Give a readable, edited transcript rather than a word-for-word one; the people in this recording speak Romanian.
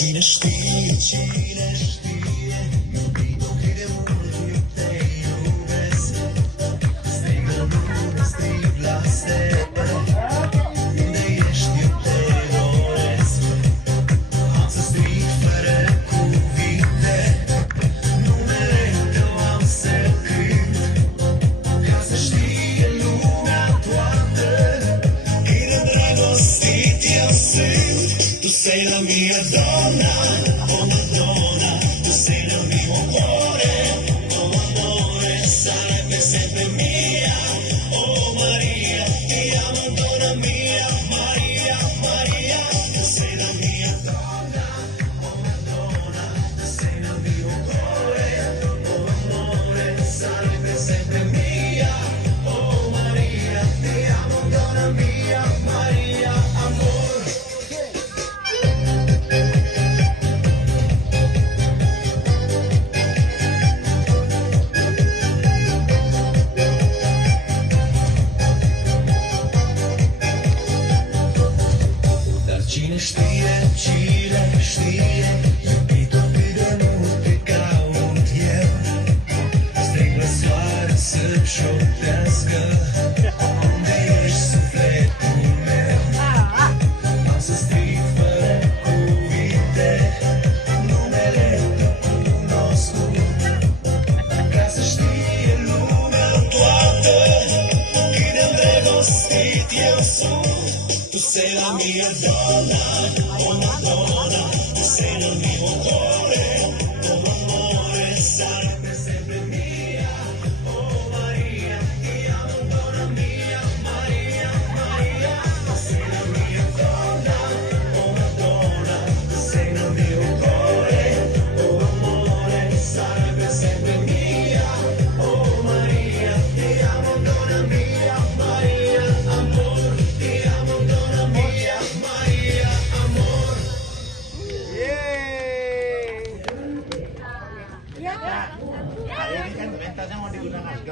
Cine știe, cine știe, iubito, cât de mult eu te iubesc. Strig în lume, strig la stele, unde ești eu te doresc. Am să strig fără cuvinte, numele tău am să cânt, ca să știe lumea toată cât de îndrăgostit eu sunt. Tu sei la mia donna, oh Madonna, tu sei nel mio cuore, oh amore, sarebbe sempre mia, oh Maria, ti amo donna mia, Maria, Maria, tu sei la mia donna, oh Madonna, tu sei nel mio cuore, oh amore, sarebbe sempre mia, oh Maria, ti amo donna mia, Maria, amore. Cine știe, cine știe, iubito, cât de mult te caut eu. Strig la soare să-mi șoptească, unde ești sufletul meu. Am să strig fără cuvinte, numele tău cunoscut, ca să știe lumea toată cât de îndrăgostit eu sunt. Tu sei la mia donna, oh Madonna, tu sei nel mio cuore, oh amore, sai